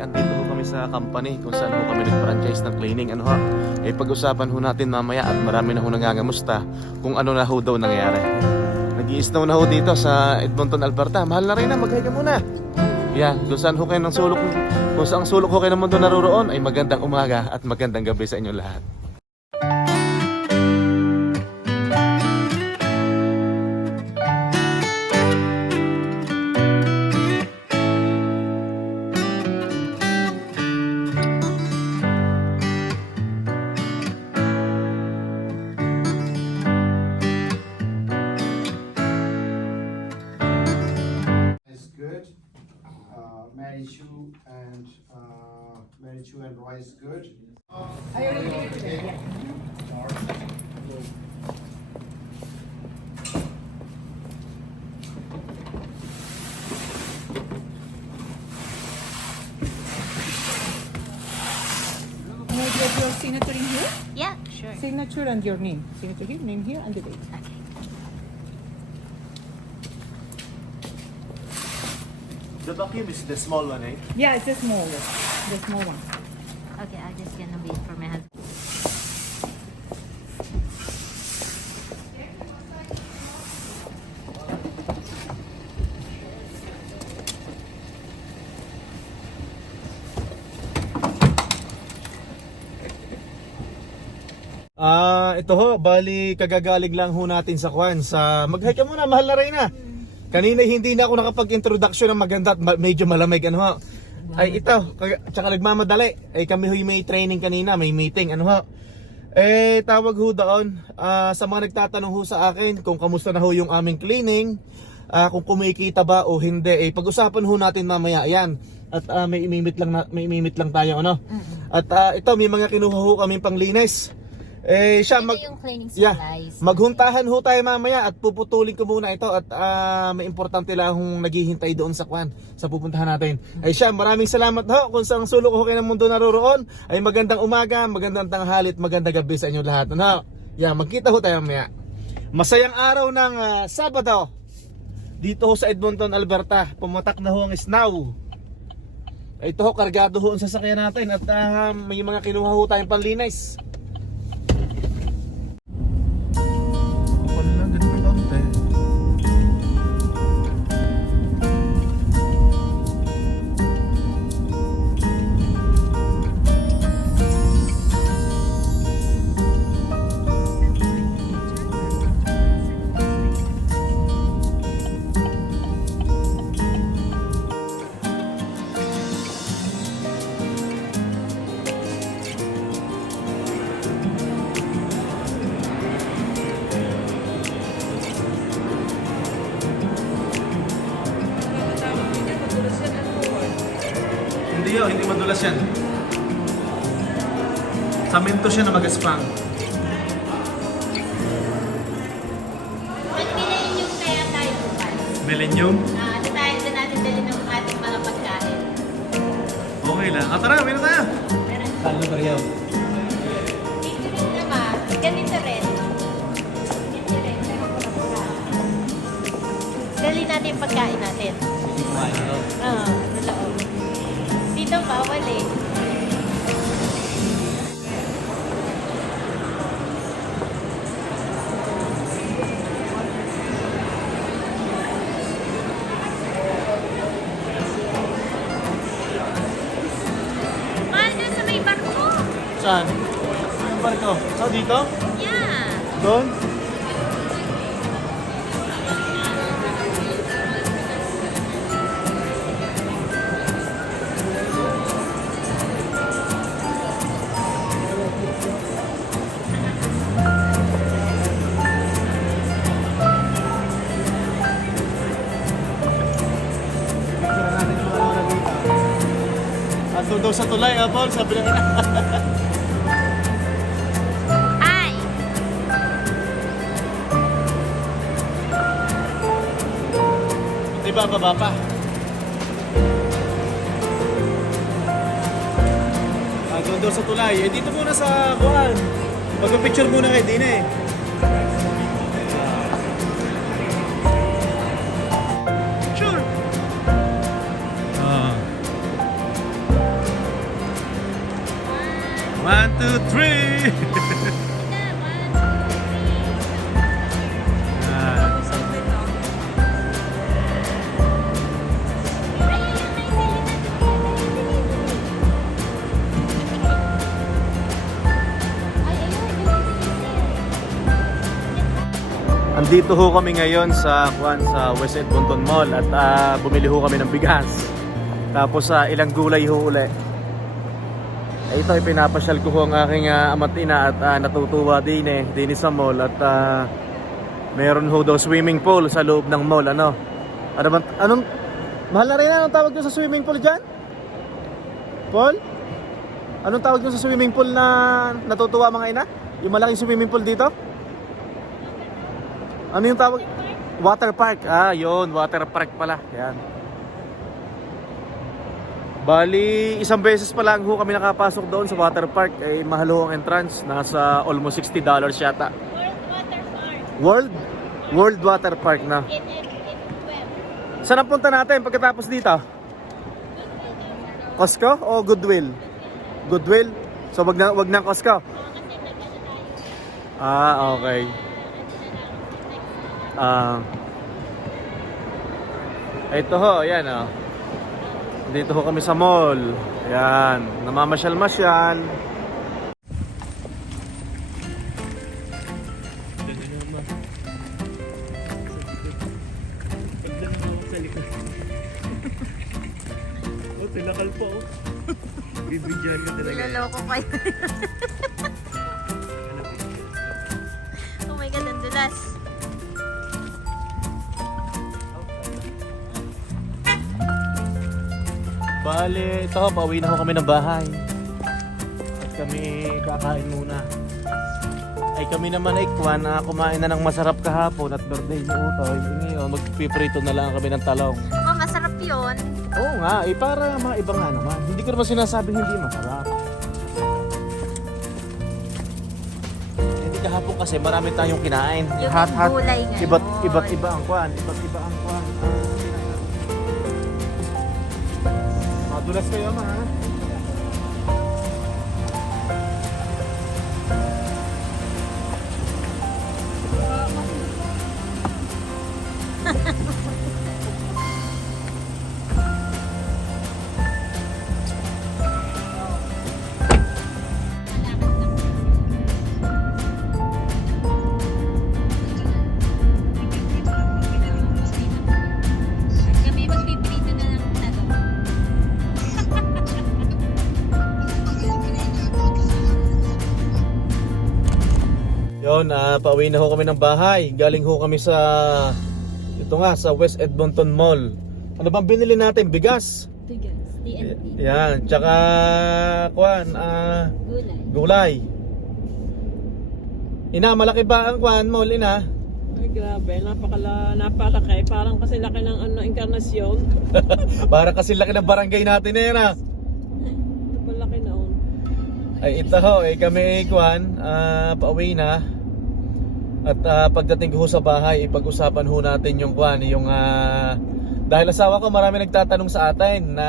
andito ho kami sa company kung saan ho kami nag-franchise ng cleaning. Ano ho? Pag-usapan ho natin mamaya at marami na ho nangangamusta kung ano na ho daw nangyari. Nag-i-snow na ho dito sa Edmonton, Alberta. Mahal na rin na, mag-hi ka muna. Yan, kung saan ho kayo ng sulok, kung saan sulok ho kayo ng mundo naroroon, ay magandang umaga at magandang gabi sa inyo lahat. Marichu and Roy is good. I already gave it to them. Can I get your signature in here? Yeah, sure. Signature and your name. Signature here, name here, and the date. The vacuum is the small one, eh? Yeah, it's the small one. Okay, I'm just gonna wait for my husband. Ito ho, bali kagagaling lang ho natin sa Kwan sa mag-hi ka muna, mahal na rin na. Kanina hindi na ako nakapag-introduction ng maganda at medyo malamig ano ho. Ay ito, tsaka nagmamadali. Ay kami ho may training kanina, may meeting ano ho. Tawag ho doon sa mga nagtatanong ho sa akin kung kamusta na ho yung aming cleaning, kung kumikita ba o hindi. Pag-usapan ho natin mamaya yan. At may imimit lang tayo ano. At ito may mga kinuha ho kaming panglinis. Siya Ito yung cleaning supplies. maghuntahan ho tayo mamaya at puputulin ko muna ito at may importante lang hong naghihintay doon sa Kwan sa pupuntahan natin. Siya, maraming salamat ho kung saan sulok ho kayo ng mundo naroroon. Ay magandang umaga, magandang tanghali at magandang gabi sa inyo lahat. Ano? Magkita ho tayo mamaya. Masayang araw ng Sabado dito ho sa Edmonton, Alberta. Pumatak na ho ang snow. Ito ho, kargado ho ang sasakyan natin at may mga kinuha ho tayong panlinis. Hindi madulas yan. Samento siya na magaspang. Mag-millennium kaya tayo bukas. Millennium? Tayo doon natin dali ng ating mga pagkain. Okay lang. Tara, uwi na tayo. Pero Saan na ba riyaw? dito rin naman, ganito rin. Ganito rin. Dali natin yung pagkain natin. Hindi kumain na daw. Sa loob. Dito bawal eh. Mahal na sa may barko. Saan? Yung barko? Dito? Yeah. Doon? Doon daw sa tulay, Paul, sabi na. Ay! Di ba, baba pa? Doon daw sa tulay. Dito muna sa kuhan. Magpa-picture muna kay Dina eh. Sure. 1, 2, 3. Andito ho kami ngayon sa West Edmonton Mall at bumili ho kami ng bigas. Tapos ilang gulay ho uli. Ito ay pinapasyal ko ho ang aking amatina at natutuwa din sa mall at meron ho daw swimming pool sa loob ng mall. Ano ba, anong mahal na rin anong tawag nyo sa swimming pool dyan? Paul? Anong tawag nyo sa swimming pool na natutuwa mga ina? Yung malaking swimming pool dito? Ano yung tawag? Water park. Yun, water park pala. Yan. Bali, isang beses pa lang ho kami nakapasok doon sa water park. Eh, mahal ho ang entrance. Nasa almost $60 yata. World Water Park na. Saan ang punta natin pagkatapos dito? Costco o Goodwill? Goodwill? So wag na Costco? Okay. Ito ho, ayan oh. Dito ho kami sa mall. Ayan, namamasyal-masyal. Tinakal po oh. Bibigyan ka talaga. Nilaloko pa yun. Oh my God, ang dulas. Bale, ito ho, pauwi na ho kami ng bahay. At kami kakain muna. Ay kami naman ay kumain na ng masarap kahapon at birthday ni Utoy. Ngayon, magpiprito na lang kami ng talong. Masarap yun. Oo nga, para maiba nga naman. Hindi ko naman sinasabing hindi masarap. Hindi kahapon kasi marami tayong kinain. Yung Hot. gulay ngayon. Iba't iba ang kwan. Madulas kayo ma ha? Kami magpiprito na lang talong. Yun, pauwi na ho kami ng bahay. Galing ho kami sa sa West Edmonton Mall. Ano bang binili natin? Bigas. Bigas. TNT. Yan, tsaka gulay. Ina, malaki ba ang mall, ina? Ay, grabe. Napakalaki. Parang kasi laki ng Encarnacion. Para kasi laki ng barangay natin na yan Napalaki na on. Ay ito ho, kami pauwi na. At pagdating ko sa bahay, ipag-usapan ho natin yung dahil asawa ko marami nagtatanong sa atin na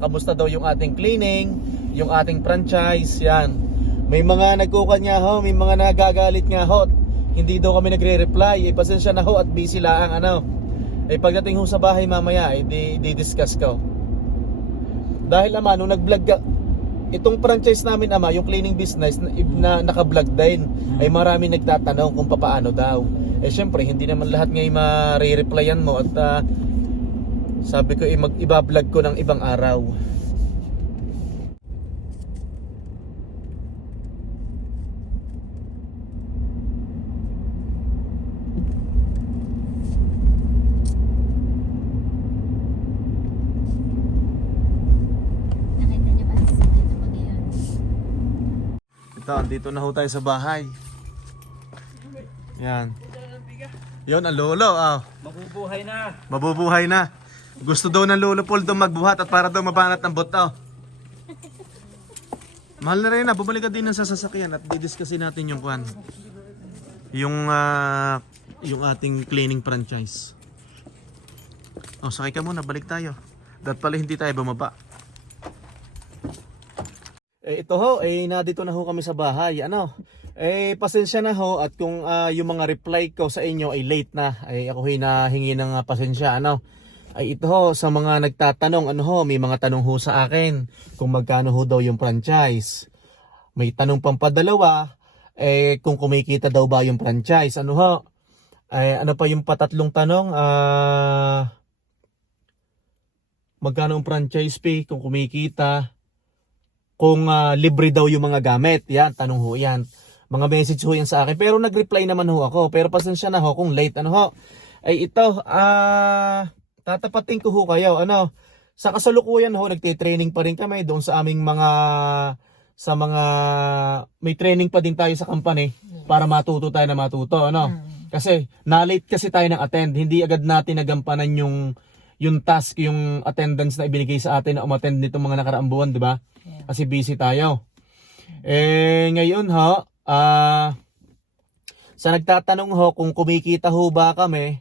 kamusta daw yung ating cleaning, yung ating franchise, yan. May mga nagkukanya ho, may mga nagagalit nga ho. Hindi daw kami nagre-reply, pasensya na ho at busy lang pagdating ho sa bahay mamaya, di-discuss ko. Dahil nung nag-vlog ka, itong franchise namin yung cleaning business na naka-vlog din, ay marami nagtatanong kung paano daw. Syempre hindi naman lahat ngayon ma-replyan mo at sabi ko mag-iba-vlog ko ng ibang araw. Nakita niyo ba sa sakit na mag-iyon? Ito, dito na ho tayo sa bahay. Yan. Yon ang lolo. Mabubuhay na. Gusto daw ng lolo Paul daw magbuhat at para daw mabanat ng buto. Mahal na rin bumalik ka din ng sasakyan at didiscusin natin yung yung ating cleaning franchise. Sakay ka muna, balik tayo. Dapat pala hindi tayo bumaba. Ito ho, nandito na ho kami sa bahay. Ano? Pasensya na ho at kung yung mga reply ko sa inyo ay late na, ay ako hinahingi ng pasensya. Ano? Ay ito ho, sa mga nagtatanong, ano ho, may mga tanong ho sa akin kung magkano ho daw yung franchise. May tanong pang padalawa, kung kumikita daw ba yung franchise. Ano ho? Ano pa yung patatlong tanong? Magkano ang franchise fee kung kumikita? Kung libre daw yung mga gamit. Yan, tanong ho yan. Mga message ho yan sa akin. Pero nag-reply naman ho ako. Pero pasensya na ho kung late. Ano ho? Ito, tatapatin ko ho kayo. Ano? Sa kasalukuyan ho, nagte-training pa rin kami doon sa aming may training pa din tayo sa company para matuto tayo na matuto. Ano? Kasi, na-late kasi tayo ng attend. Hindi agad natin nagampanan yung task, yung attendance na ibinigay sa atin na umattend nitong mga nakaraang buwan, di ba? Kasi busy tayo. Ngayon ho, sa nagtatanong ho kung kumikita ho ba kami,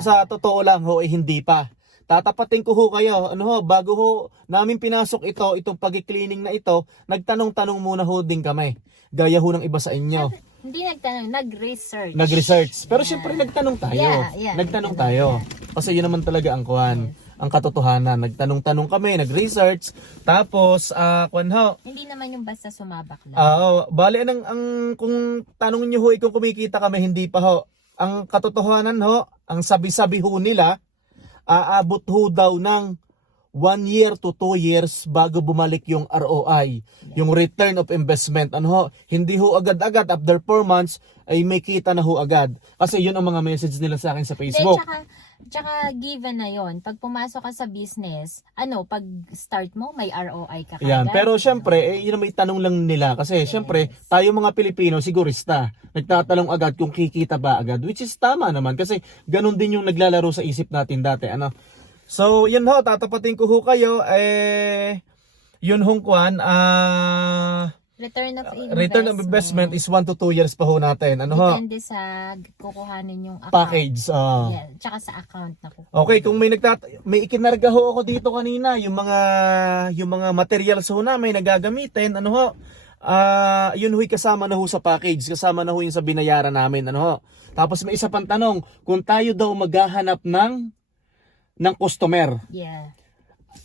sa totoo lang ho, hindi pa. Tatapatin ko ho kayo, ano ho, bago ho namin pinasok itong pag-cleaning na ito, nagtanong-tanong muna ho din kami. Gaya ho ng iba sa inyo. Hindi nagtanong, nag-research. Nag-research. Pero syempre nagtanong tayo. Yeah, Nagtanong tayo. Kasi yun naman talaga ang kuhan. Ang katotohanan. Nagtanong-tanong kami, nag-research. Tapos, kuhan ho. Hindi naman yung basta sumabak lang. Bali, kung tanong nyo ho, kung kumikita kami, hindi pa ho. Ang katotohanan ho, ang sabi-sabi ho nila, aabot ho daw ng 1 year to 2 years bago bumalik yung ROI, yung return of investment. Ano ho, hindi ho agad-agad, after 4 months ay may kita na ho agad. Kasi yun ang mga message nila sa akin sa Facebook. Tsaka given na yon, pag pumasok ka sa business, pag start mo, may ROI ka Yan, kagad. pero syempre, yun ang may tanong lang nila. Kasi syempre, tayo mga Pilipino, sigurista, nagtatanong agad kung kikita ba agad. Which is tama naman, kasi ganun din yung naglalaro sa isip natin dati. Ano? So, yun ho, tatapatin ko ho kayo, yun hong kwan, return of investment is 1 to 2 years pa ho natin. Ano ho? Depende sa kukuhanin yung account. Package. Yeah, tsaka sa account na kukuha. Okay, kung may ikinarga ho ako dito kanina, yung mga materials ho na may nagagamitin, ano ho? Yun ho'y kasama na ho sa package, kasama na ho yung sa binayaran namin, ano ho? Tapos may isa pang tanong, kung tayo daw maghahanap ng customer. Yeah.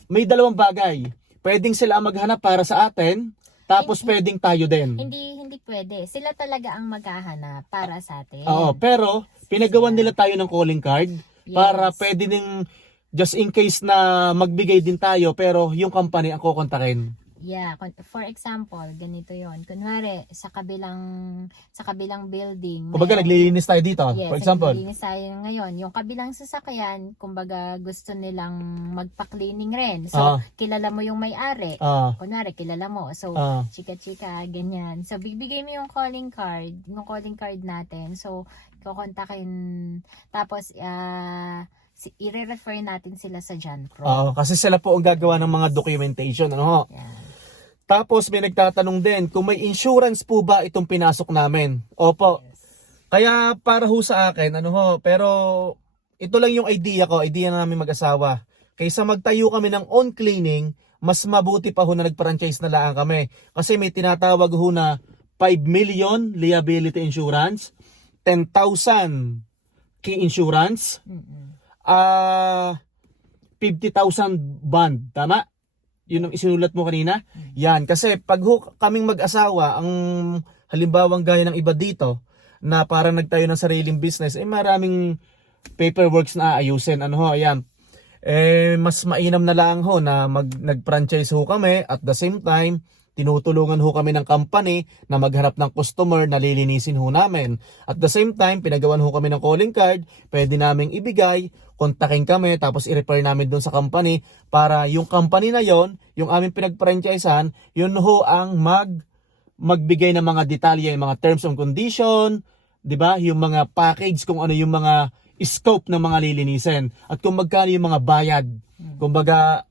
May dalawang bagay. Pwedeng sila maghanap para sa atin, tapos pwedeng tayo din. Hindi pwede. Sila talaga ang maghahanap para sa atin. Oo, pero pinagawan nila tayo ng calling card para Yes. pwede ding just in case na magbigay din tayo pero yung company ang kukontakin. Yeah, for example, ganito 'yon. Kunwari sa kabilang building. Kumbaga naglilinis tayo dito, Yes, for example. naglilinis tayo ngayon. Yung kabilang sasakyan, kumbaga gusto nilang magpa-cleaning rin. So, kilala mo yung may-ari. Kunwari, kilala mo. So, chika-chika, ganyan. So, bibigay mo yung calling card natin. So, kukontakin. Tapos, i-refer natin sila sa John Pro. Kasi sila po ang gagawa ng mga documentation, ano ho? Yeah. Tapos may nagtatanong din kung may insurance po ba itong pinasok namin. Opo. Kaya para ho sa akin, ano ho, pero ito lang yung idea namin mag-asawa. Kaysa magtayo kami ng on cleaning, mas mabuti pa ho na nag-franchise na lang kami. Kasi may tinatawag ho na 5 million liability insurance, 10,000 key insurance, 50,000 bond, tama? Yun ang isinulat mo kanina? Yan, kasi pag kaming mag-asawa, ang halimbawang gaya ng iba dito, na parang nagtayo ng sariling business, maraming paperworks na aayusin. Ano ho, ayan. Mas mainam na lang ho na nag-franchise ho kami at the same time, tinutulungan ho kami ng company na maghanap ng customer na lilinisin ho namin. At the same time, pinagawan ho kami ng calling card, pwede naming ibigay, kontakin kami, tapos i-refer namin doon sa company para yung company na yon, yung aming pinag-franchisean, yun ho ang magbigay ng mga detalye, yung mga terms and condition, 'di ba? Yung mga package, kung ano yung mga scope ng mga lilinisin at kung magkano yung mga bayad. Kumbaga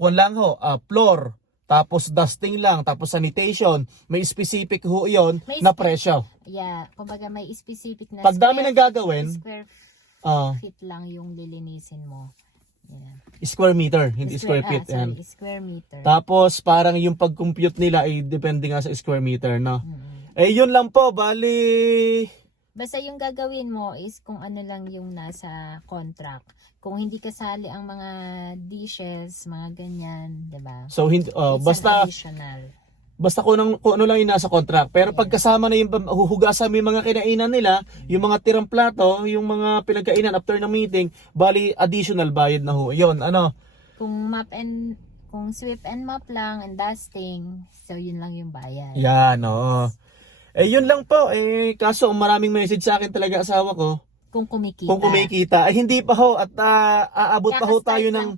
kung lang ho, floor, tapos dusting lang, tapos sanitation, may specific ho 'yon na presyo. Yeah, kumbaga may specific na Pag dami ng gagawin, square feet lang yung lilinisin mo. Yan. Square meter, hindi square feet. Yan. Square meter. Tapos parang yung pag-compute nila ay depende nga sa square meter, no? Eh yun lang po, bali Basta yung gagawin mo is kung ano lang yung nasa contract. Kung hindi kasali ang mga dishes, mga ganyan, 'di ba? so hindi It's basta an additional. basta kung ano lang yung nasa contract. Pero pag kasama na yung huhugasan mo yung mga kinainan nila, yung mga tirang plato, yung mga pinagkainan after ng meeting, bali additional bayad na ho. Yun, ano? Kung sweep and mop lang and dusting, so yun lang yung bayad. Yan, oo. Eh yun lang po. Eh kaso maraming message sa akin talaga asawa ko. Kung kumikita. Kung kumikita, ay hindi pa ho at aabot pa ho tayo ng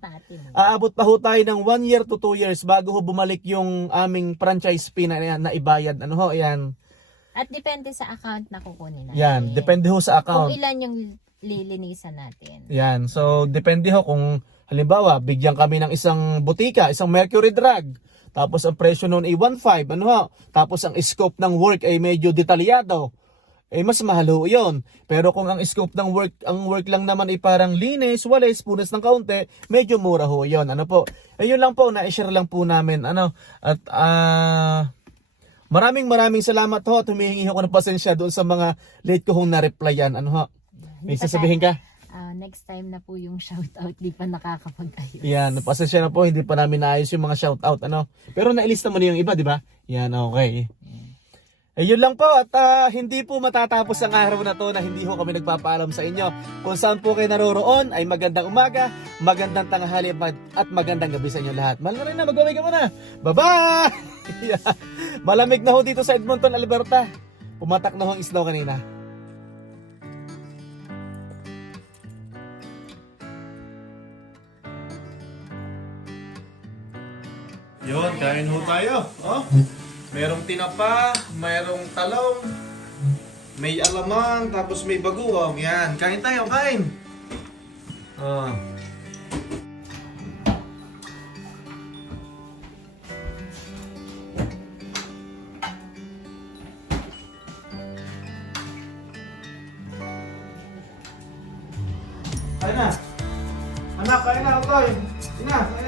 aabot pa ho tayo ng 1 year to 2 years bago ho bumalik yung aming franchise fee na ibayad. Ano ho, yan. At depende sa account na kukunin natin. Yan, depende ho sa Kung account. ilan yung lilinisan natin. Yan, so depende ho kung halimbawa, bigyan kami ng isang butika, isang Mercury Drug. Tapos ang presyo noon ay 1.5, ano ho? Tapos ang scope ng work ay medyo detalyado. Eh mas mahal ho 'yon. Pero kung ang scope ng work lang naman ay parang linis, walis, punas ng kaunti, medyo mura ho 'yon. Ano po? Ayun lang po, na-share lang po namin ano. At maraming salamat ho at humihingi ako ng pasensya doon sa mga late ko hong na-replyan. Ano ho? May sasabihin ka? Next time na po yung shoutout, di pa nakakapag-ayos. Yan, pasensya na po, hindi pa namin naayos yung mga shoutout, ano. Pero nailista mo na yung iba, di ba? Yan, okay. Eh, yun lang po, at hindi po matatapos ang araw na to na hindi ho kami nagpapaalam sa inyo. Kung saan po kayo naroroon, ay magandang umaga, magandang tanghali, at magandang gabi sa inyo lahat. Mahal na rin na, mag-away ka muna. Bye-bye! Yan. Malamig na ho dito sa Edmonton, Alberta. Pumatak na ho ang snow kanina. Yun, kain ho tayo. Oh, merong tinapa, merong talong, may alamang, tapos may bagoong. Yan, kain tayo, kain. Oh. Kain na. Anak, kain na, Otoy. Kain na, kain na.